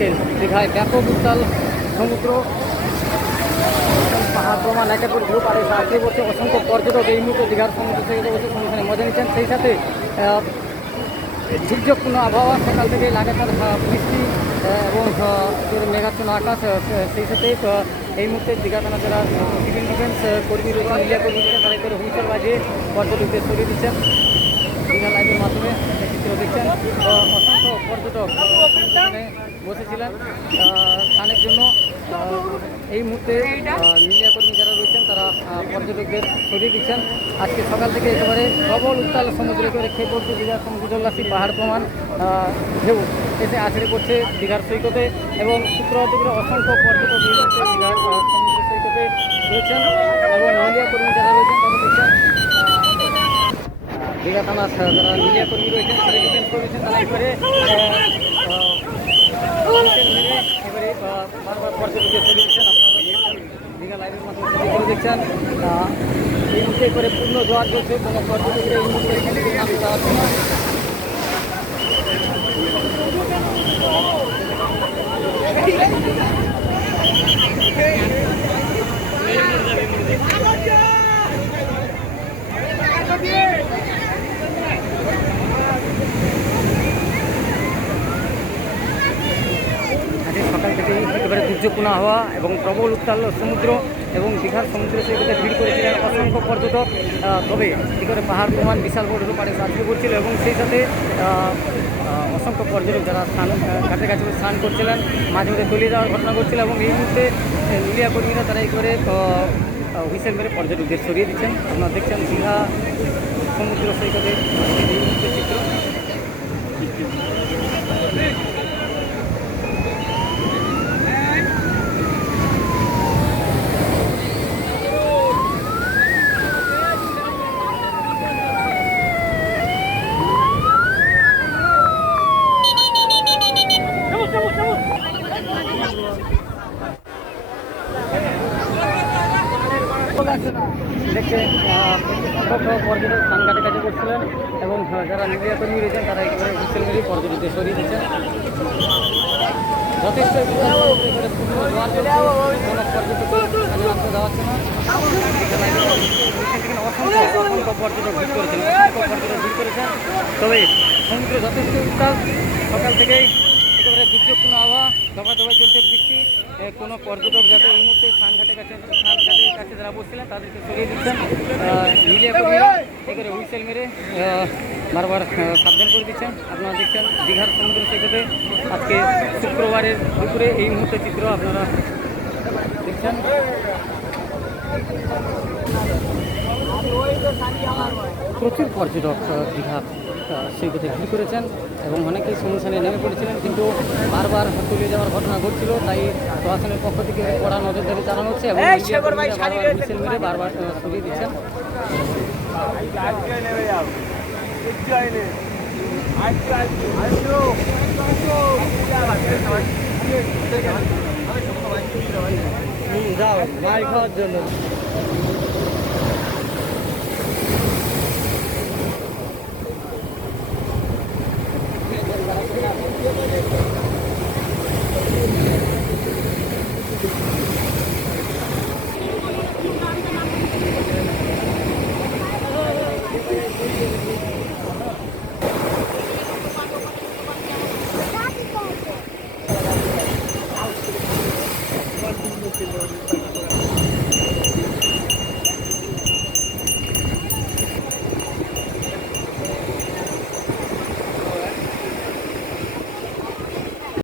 আজকে দীঘায় ব্যাপক উত্তাল সমুদ্র, পাহাড় প্রমাণ, একে পর গ্রুপ আর সাহায্য করছে অসংখ্য পর্যটক এই মুহূর্তে দীঘার সমুদ্র সৈকতে বসে সমুদ্রে মজা নিচ্ছেন। সেই সাথে ঝুঁকঝুকপূর্ণ আবহাওয়া, সকাল থেকে লাগাতার বৃষ্টি এবং মেঘাচ্ছন্ন আকাশ সেই সাথে এই মুহূর্তে দীঘা থানা যারা সিভিল ডিফেন্স কর্মী রয়েছেন মিডিয়া কর্মী রয়েছেন করে হুইসেল বাজিয়ে পর্যটকদের সরিয়ে দিচ্ছেন। দীঘা লাইভের মাধ্যমে চিত্র দেখছেন। অসংখ্য পর্যটক সমুদ্রখানে বসেছিলেন। আহ, স্নানের জন্য। এই মুহূর্তে মিডিয়া কর্মী যারা রয়েছেন তারা পর্যটকদের সরিয়ে দিচ্ছেন। আজকে সকাল থেকে একেবারে প্রবল উত্তাল সমুদ্রে একেবারে খেয়ে পড়ছে দীঘার সমুদ্র জল্লাসী পাহাড় প্রমাণ ঢেউ এসে আছড়ে পড়ছে দীঘার সৈকতে এবং শুক্রবার দুপুরে অসংখ্য পর্যটক দীঘার সমুদ্র সৈকতে রয়েছেন। এবং মিডিয়া কর্মী যারা রয়েছেন দেখছেন দীঘা থানা যারা মিডিয়া কর্মী রয়েছেন সিভিল ডিফেন্স করেছেন তারা এবারে এবারে বারবার পর্যটকদের সরিয়ে দিচ্ছেন আপনারা দীঘা লাইভের মাধ্যমে করে দেখছেন এই মুহূর্তে করে পূর্ণ জোয়ার চলছে, কোনো পর্যটকের এই মুহূর্তে না। আজকে সকাল থেকেই দুর্যোগপূর্ণ হাওয়া এবং প্রবল উত্তাল সমুদ্র এবং দীঘার সমুদ্র সৈকতে ভিড় করেছিলেন অসংখ্য পর্যটক। তবে করে পাহাড় প্রমাণ বিশাল বড় পাড়ে সাহায্য করছিল এবং সেই সাথে অসংখ্য পর্যটক যারা স্নান ঘাটে কাছে স্নান করছিলেন, মাঝে মাঝে তলিয়ে যাওয়ার ঘটনা ঘটছিল এবং এই মুহূর্তে মিডিয়া কর্মীরা তারা এই করে হুইসেল মেরে পর্যটকদের সরিয়ে দিচ্ছেন। আপনারা দেখছেন দীঘা সমুদ্র সৈকতে এই মুহূর্তে চিত্র। সংখ্যক পর্যটক স্নান ঘাটে কাছে করছিলেন এবং যারা মিডিয়া কর্মী রয়েছেন, তারা একেবারে হুইসেল মেরে পর্যটকদের সরিয়ে দিচ্ছেন যথেষ্ট তবে সমুদ্রে যথেষ্ট উত্তাল। সকাল থেকেই একেবারে দুর্যোগপূর্ণ আবহাওয়া দফা দফায় চলছে বৃষ্টি। কোনো পর্যটক যাতে এই মুহূর্তে স্নান ঘাটের কাছে স্নানঘাটের কাছে যারা বসছিলেন তাদেরকে সরিয়ে দিচ্ছেন। মিলিয়ে একেবারে হুইসেল মেরে বারবার সাবধান করে দিচ্ছেন। আপনারা দেখছেন দীঘার সমুদ্র সৈকতে আজকে শুক্রবারের দুপুরে এই মুহূর্তে চিত্র আপনারা দেখছেন। প্রচুর পর্যটক দীঘা সৈকতে ভিড় করেছেন এবং অনেকেই সমস্যানে নেমে পড়েছিলেন কিন্তু বারবার তুলে যাওয়ার ঘটনা ঘটছিল তাই প্রশাসনের পক্ষ থেকে কড়া নজরদারি চালানো হচ্ছে এবং media বারবার মেরে সরিয়ে দিচ্ছেন। যাও মাল খাওয়ার জন্য।